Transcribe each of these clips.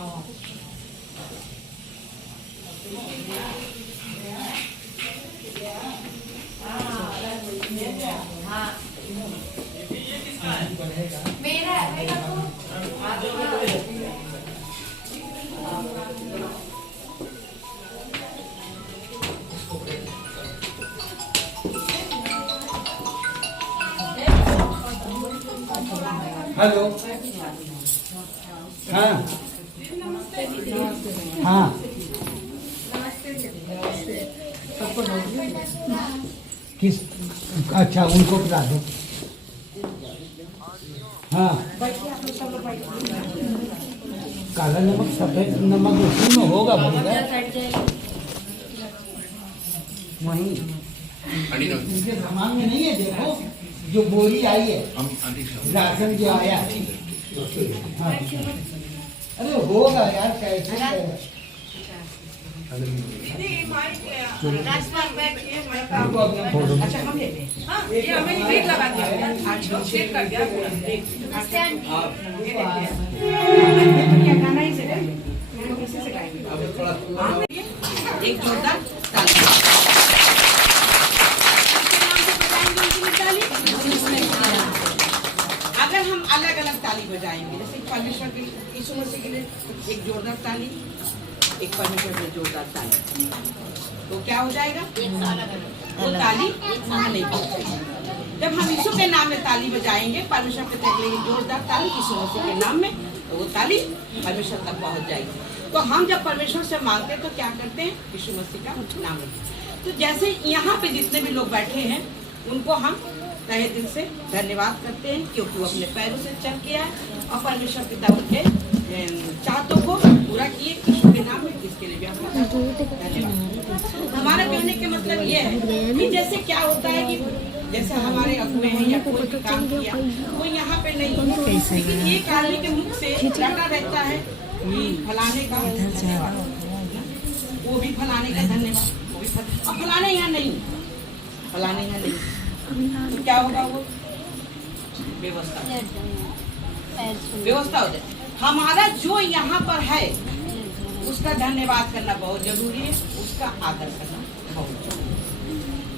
Hello. हाँ हाँ किस अच्छा उनको पिला दो। हाँ काला नमक सफेद नमक उसी में होगा भैया वहीं इनके सामान में नहीं है। देखो जो बोरी आई है राशन जो आया है। हाँ। अरे होगा यार कैसे अच्छा हम ले लें। हाँ ये हमें ब्रेक लगा दिया आज लोग चेक कर दिया क्या गाना ही से गाएंगे कैसे से गाएंगे एक जोरदार ताली अगर हम अलग अलग ताली बजाएंगे जैसे परमेश्वर के यीशु मसीह के लिए एक जोरदार ताली एक परमेश्वर के लिए जोरदार ताली तो क्या हो जाएगा वो ताली नहीं पहुंचेगी। जब हम यीशु के नाम में ताली बजाएंगे परमेश्वर के लिए जोरदार ताली यीशु मसीह के नाम में तो वो ताली परमेश्वर तक पहुंच जाएगी। तो हम जब परमेश्वर से मांगते हैं तो क्या करते हैं यीशु मसीह का नाम लेते हैं। तो जैसे यहाँ पे जितने भी लोग बैठे हैं उनको हम तहे दिल से धन्यवाद करते हैं क्योंकि वो अपने पैरों से चल के आए और परमेश्वर पिता के चाहतों को पूरा किए यीशु के नाम में जिसके लिए भी हम धन्यवाद। हमारा कहने के मतलब ये है कि जैसे क्या होता है कि जैसे हमारे अगुए हैं या कोई भी काम किया वो यहाँ पे नहीं लेकिन एक आदमी के मुख से रटा रहता है कि फलाने का धन्यवाद वो भी फलाने का धन्यवाद वो भी और फलाने यहाँ नहीं फलाने यहाँ नहीं तो क्या होगा वो व्यवस्था व्यवस्था हो जाए। हमारा जो यहाँ पर है उसका धन्यवाद करना बहुत जरूरी है उसका आदर करना बहुत जरूरी है।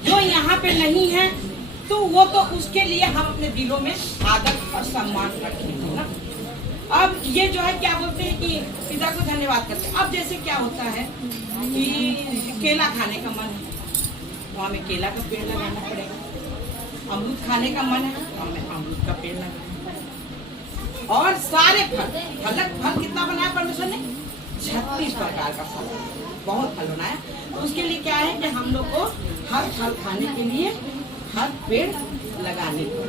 जो यहाँ पे नहीं है तो वो तो उसके लिए हम अपने दिलों में आदर और सम्मान रखेंगे ना। अब ये जो है क्या बोलते हैं कि पिता को धन्यवाद करते हैं। अब जैसे क्या होता है कि केला खाने का मन है तो हमें केला का पेड़ लगाना पड़ेगा। अमरूद खाने का मन है तो हमें अमरूद का पेड़ लगाना और सारे फल फल कितना बनाया परमेश्वर ने 36 प्रकार का फल बहुत फल बनाया। तो उसके लिए क्या है कि हम लोग को हर फल खाने के लिए हर पेड़ लगाने को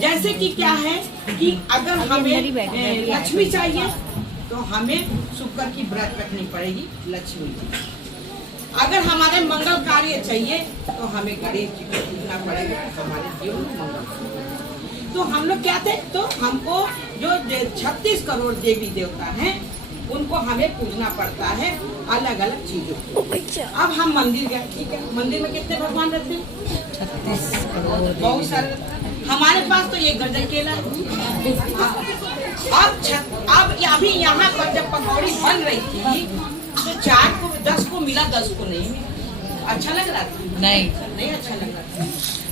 जैसे कि क्या है कि अगर हमें लक्ष्मी चाहिए तो हमें शुक्र की व्रत रखनी पड़ेगी लक्ष्मी जी। अगर हमारे मंगल कार्य चाहिए तो हमें गणेश जी को पूजना पड़ेगा हमारे जीवन में मंगल। तो हम लोग क्या थे तो हमको जो 36 करोड़ देवी देवता हैं उनको हमें पूजना पड़ता है अलग अलग चीजों को। अब हम मंदिर गए ठीक है मंदिर में कितने भगवान रहते हैं 36 करोड़ बहुत सारे। हमारे पास तो एक दर्जन केला है। अब अभी यहाँ पर जब पकौड़ी बन रही थी तो 4 को 10 को मिला 10 को नहीं मिला। अच्छा लग रहा था नहीं अच्छा लग रहा था।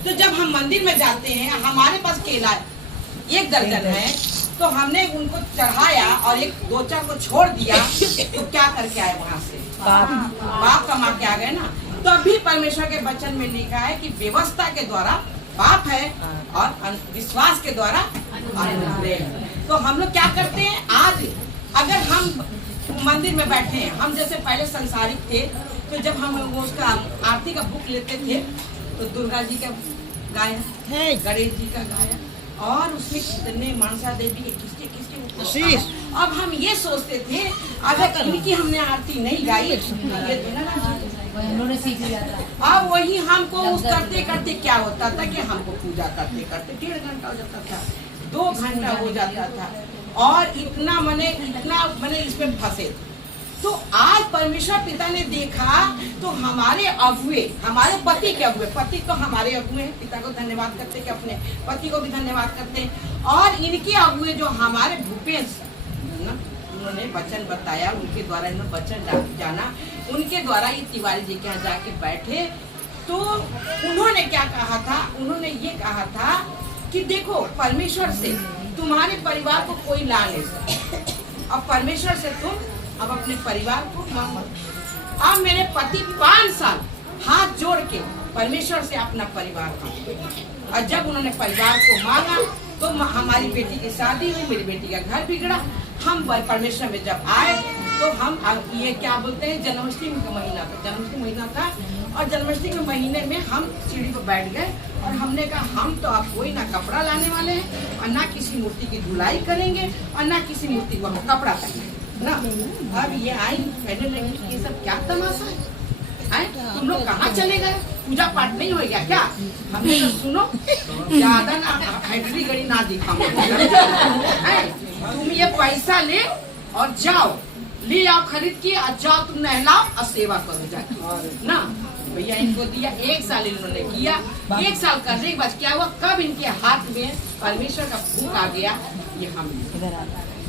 तो जब हम मंदिर में जाते हैं हमारे पास केला एक दर्जन है तो हमने उनको चढ़ाया और एक 2-4 को छोड़ दिया तो क्या करके आए वहाँ से पाप कमा के आ गए ना। तो अभी परमेश्वर के वचन में लिखा है कि व्यवस्था के द्वारा पाप है और विश्वास के द्वारा अनुग्रह। तो हम लोग क्या करते हैं आज अगर हम मंदिर में बैठे हैं हम जैसे पहले संसारिक थे तो जब हम उसका आरती का बुक लेते थे तो दुर्गा जी का गाया है गणेश जी का गाया और उसमें कितने मनसा देवी के किसके अब हम ये सोचते थे अगर इनकी हमने आरती नहीं गाई ये अब वही हमको उस करते करते क्या होता था कि हमको पूजा करते करते 1.5 घंटा हो जाता था 2 घंटा हो जाता था और इतना मने इस पे फंसे। तो आज परमेश्वर पिता ने देखा तो हमारे अगुए हमारे पति के अगुए पति तो हमारे अगुए हैं पिता को धन्यवाद करते कि अपने पति को भी धन्यवाद करते हैं और इनके अगुए जो हमारे भूपेश उन्होंने वचन बताया, उनके द्वारा इन्होंने वचन जाना, उनके द्वारा ये तिवारी जी के यहाँ जाके बैठे। तो उन्होंने क्या कहा था, उन्होंने ये कहा था कि देखो परमेश्वर से तुम्हारे परिवार को कोई ला ले सकता, अब परमेश्वर से तुम अब अपने परिवार को मांगो। अब मेरे पति 5 साल हाथ जोड़ के परमेश्वर से अपना परिवार मांगे, और जब उन्होंने परिवार को मांगा तो हमारी बेटी की शादी हुई, मेरी बेटी का घर बिगड़ा। हम परमेश्वर में जब आए तो हम ये क्या बोलते हैं, जन्माष्टमी का महीना था, जन्माष्टमी महीना था, और जन्माष्टमी के महीने में हम सीढ़ी पर बैठ गए और हमने कहा हम तो अब कोई ना कपड़ा लाने वाले हैं और ना किसी मूर्ति की धुलाई करेंगे और ना किसी मूर्ति को हम कपड़ा पहनेंगे ना। अब ये आई कहने लगी ये सब क्या तमाशा है, तुम लोग कहाँ चले गए, पूजा पाठ नहीं हो गया क्या? हमने तो सुनो ज्यादा ना हैडरी गड़ी ना दिखाओ, तुम ये पैसा ले और जाओ, ले आओ खरीद के और जाओ, तुम नहलाओ और सेवा करो जाके ना। भैया इनको दिया, 1 साल इन्होंने किया, 1 साल करने के बाद क्या हुआ, कब इनके हाथ में परमेश्वर का फूंक आ गया, ये हम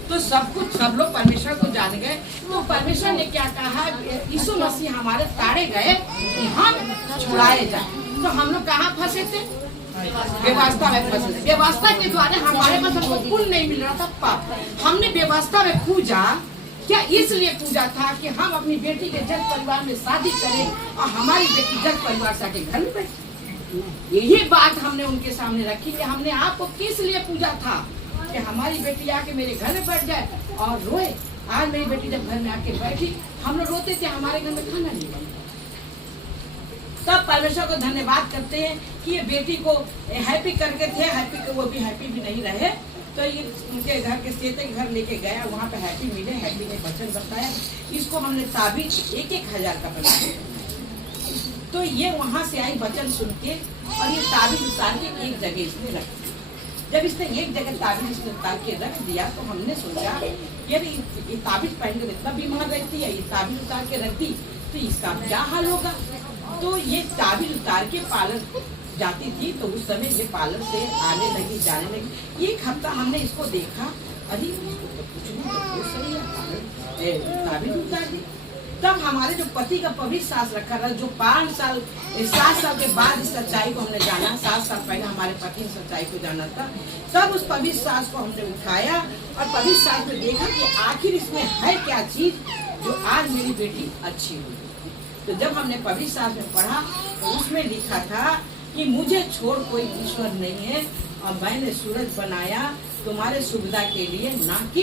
तो सब कुछ सब लोग परमेश्वर को जान गए। तो परमेश्वर ने क्या कहा, यीशु मसीह हमारे ताड़े गए कि हम छुड़ाए जाए। तो हम लोग कहाँ फंसे थे, व्यवस्था में फंसे थे। व्यवस्था के द्वारा हमारे पास हमको पुण्य नहीं मिल रहा था, पाप। हमने व्यवस्था में पूजा क्या इसलिए पूजा था कि हम अपनी बेटी के जज परिवार में शादी करें और हमारी बेटी जज परिवार से आके घर में बैठे। यही बात हमने उनके सामने रखी कि हमने आपको किस लिए पूजा था कि हमारी बेटी आके मेरे घर में बैठ जाए और रोए। आज मेरी बेटी जब घर में आके बैठी, हम लोग रोते थे हमारे घर में खाना नहीं बना। तब परमेश्वर को धन्यवाद करते हैं कि ये बेटी को हैप्पी करके थे, हैप्पी को वो भी हैप्पी भी नहीं रहे। तो ये उनके घर के सेते घर लेके गया, वहाँ पे हैप्पी मिले, हैप्पी ने वचन बताया। इसको हमने ताबीज 1-1 हजार का बनाया। तो ये वहाँ से आई वचन सुन के और ये ताबीज उतार के एक जगह इसने रख दिया। जब इसने एक जगह ताबीज इसने उतार के रख दिया तो हमने सोचा ये ताबीज पहन के इतना बीमार रहती है, ये ताबीज उतार के रख दी तो इसका क्या हाल होगा। तो ये ताबीज उतार के पार्लर जाती थी, तो उस समय ये पार्लर से आने लगी, जाने लगी। 1 हफ्ता हमने इसको देखा, अरे इसको तो कुछ नहीं, तो सही है, ताबीज उतार दी। तब हमारे जो पति का पवित्र सास रखा था, जो 7 साल के बाद इस सच्चाई को हमने जाना, 7 साल पहले हमारे पति ने सच्चाई को जाना था, तब उस पवित्र सास को हमने उठाया और पवित्र सास में देखा कि आखिर इसमें है क्या चीज जो आज मेरी बेटी अच्छी हुई। तो जब हमने पवित्र सास में पढ़ा तो उसमें लिखा था कि मुझे छोड़ कोई ईश्वर नहीं है और मैंने सूरज बनाया तुम्हारे सुविधा के लिए, ना कि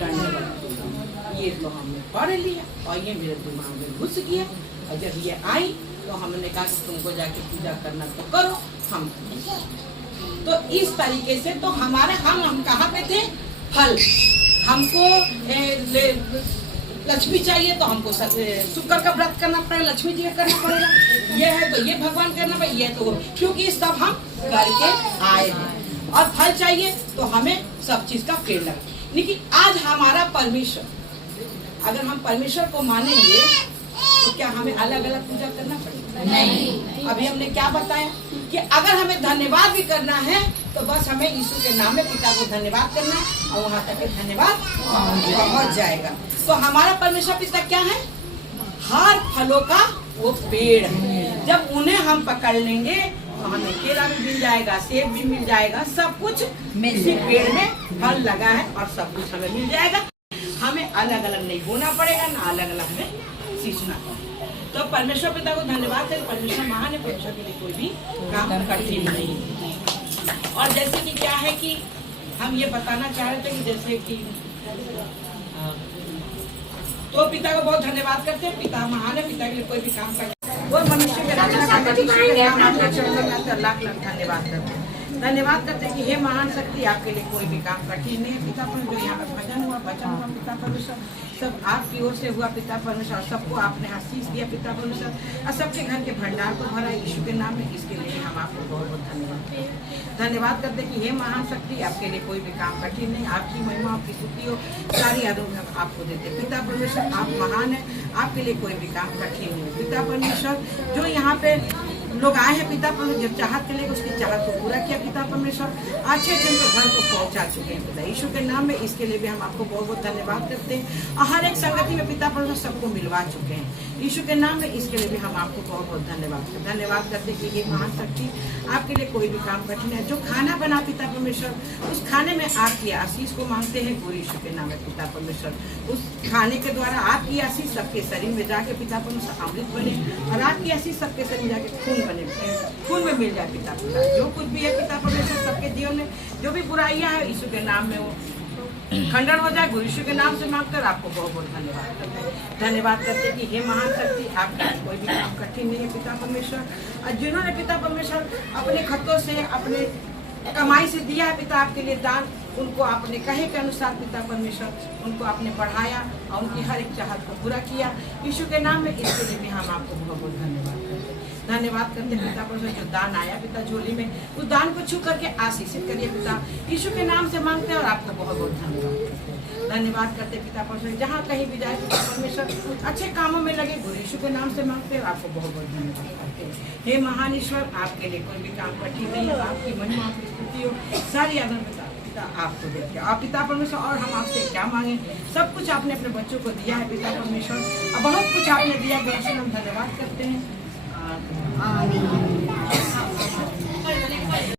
दंड। ये तो हमने पढ़ लिया और ये मेरे दिमाग में घुस गया। और जब ये आई तो हमने कहा कि तुमको जाके पूजा करना तो करो, हम तो इस तरीके से तो हमारे हम कहाँ पे थे, फल हमको लक्ष्मी चाहिए तो हमको शुक्र का व्रत करना पड़ेगा, लक्ष्मी जी का करना पड़ेगा। ये है तो ये भगवान करना पड़ेगा, ये तो क्योंकि सब हम करके आए हैं। और फल चाहिए तो हमें सब चीज का पेड़ लगे। लेकिन आज हमारा परमेश्वर, अगर हम परमेश्वर को मानेंगे तो क्या हमें अलग अलग पूजा करना पड़ेगा? नहीं। अभी हमने क्या बताया कि अगर हमें धन्यवाद भी करना है तो बस हमें यीशु के नाम में पिता को धन्यवाद करना है और वहाँ तक धन्यवाद पहुँच जाएगा। तो हमारा परमेश्वर पिता क्या है, हर फलों का वो पेड़ है। जब उन्हें हम पकड़ लेंगे तो हमें केला भी मिल जाएगा, सेब भी मिल जाएगा, सब कुछ इसी पेड़ में फल लगा है और सब कुछ हमें मिल जाएगा। हमें अलग अलग नहीं होना पड़ेगा, ना अलग अलग हमें सीखना पड़ेगा। तो परमेश्वर पिता को धन्यवाद करें, परमेश्वर महान है, परमेश्वर के लिए कोई भी काम कठिन नहीं है। और जैसे कि क्या है कि हम ये बताना चाह रहे थे कि जैसे कि तो पिता को बहुत धन्यवाद करते हैं, पिता महान है, पिता के लिए कोई भी काम करते हैं। वो मनुष्य के लाख लाख धन्यवाद करते हैं। धन्यवाद करते हैं कि हे महान शक्ति, आपके लिए कोई भी काम कठिन नहीं है। पिता परमेश्वर, जो यहाँ पर भजन हुआ, वचन हुआ, पिता परमेश्वर सब आपकी ओर से हुआ। पिता परमेश्वर सबको आपने आशीष दिया, पिता परमेश्वर, और सबके घर के भंडार को भरा यीशु के नाम में। इसके लिए हम आपको बहुत बहुत धन्यवाद करते हैं कि हे महान शक्ति, आपके लिए कोई भी काम कठिन नहीं। आपकी महिमा, आपकी स्तुति हो, सारी यादों में हम आपको देते हैं। पिता परमेश्वर आप महान है, आपके लिए कोई भी काम कठिन नहीं है। पिता परमेश्वर जो यहाँ पे हम लोग आए हैं पिता परमेश्वर जब चाहत के लिए उसकी चाहत को पूरा किया पिता परमेश्वर, अच्छे अच्छे उनके घर को पहुंचा चुके हैं पिता यीशु के नाम में। इसके लिए भी हम आपको बहुत बहुत धन्यवाद करते हैं और हर एक संगति में पिता परमेश्वर सबको मिलवा चुके हैं यीशु के नाम में। इसके लिए भी हम आपको बहुत बहुत धन्यवाद करते हैं कि ये महान शक्ति आपके लिए कोई भी काम कठिन है। जो खाना बना पिता परमेश्वर उस खाने में आपकी आशीष को मांगते हैं गुरु यीशु के नाम में पिता परमेश्वर। उस खाने के द्वारा आपकी आशीष सबके शरीर में जाके पिता परमेश्वर अमृत बने और आपकी आशीष सबके शरीर में जाके खून बने, खून में मिल जाए पिता परमेश्वर। जो कुछ भी है पिता परमेश्वर सबके जीवन में जो भी बुराइयां है यीशु के नाम में वो खंडन हो जाए। गुरु यीशु के नाम से मांगकर आपको बहुत बहुत धन्यवाद करते कि हे महान शक्ति आपका कोई भी काम कठिन नहीं है पिता परमेश्वर। और जिन्होंने पिता परमेश्वर अपने खतों से अपने कमाई से दिया है पिता आपके लिए दान, उनको आपने कहे के अनुसार पिता परमेश्वर उनको आपने बढ़ाया और उनकी हर एक चाहत को पूरा किया यीशु के नाम में। इसके लिए भी हम आपको बहुत बहुत धन्यवाद करते हैं पिता परमेश्वर। जो दान आया पिता झोली में उस दान को छू करके आशीषित करिए पिता यीशु के नाम से मांगते हैं और आपको बहुत बहुत धन्यवाद करते हैं पिता परमेश्वर। जहाँ कहीं भी जाए पिता परमेश्वर अच्छे कामों में लगे गुरु यीशु के नाम से मांगते हैं और आपको बहुत बहुत धन्यवाद करते हैं। हे महान ईश्वर आपके लिए कोई भी काम कठिन नहीं है। आपकी महिमा आपकी स्तुति हो सारी आदर पिता आपको देते आप पिता परमेश्वर। और हम आपसे क्या मांगे सब कुछ आपने अपने बच्चों को दिया है पिता परमेश्वर और बहुत कुछ आपने दिया गुरु हम धन्यवाद करते हैं।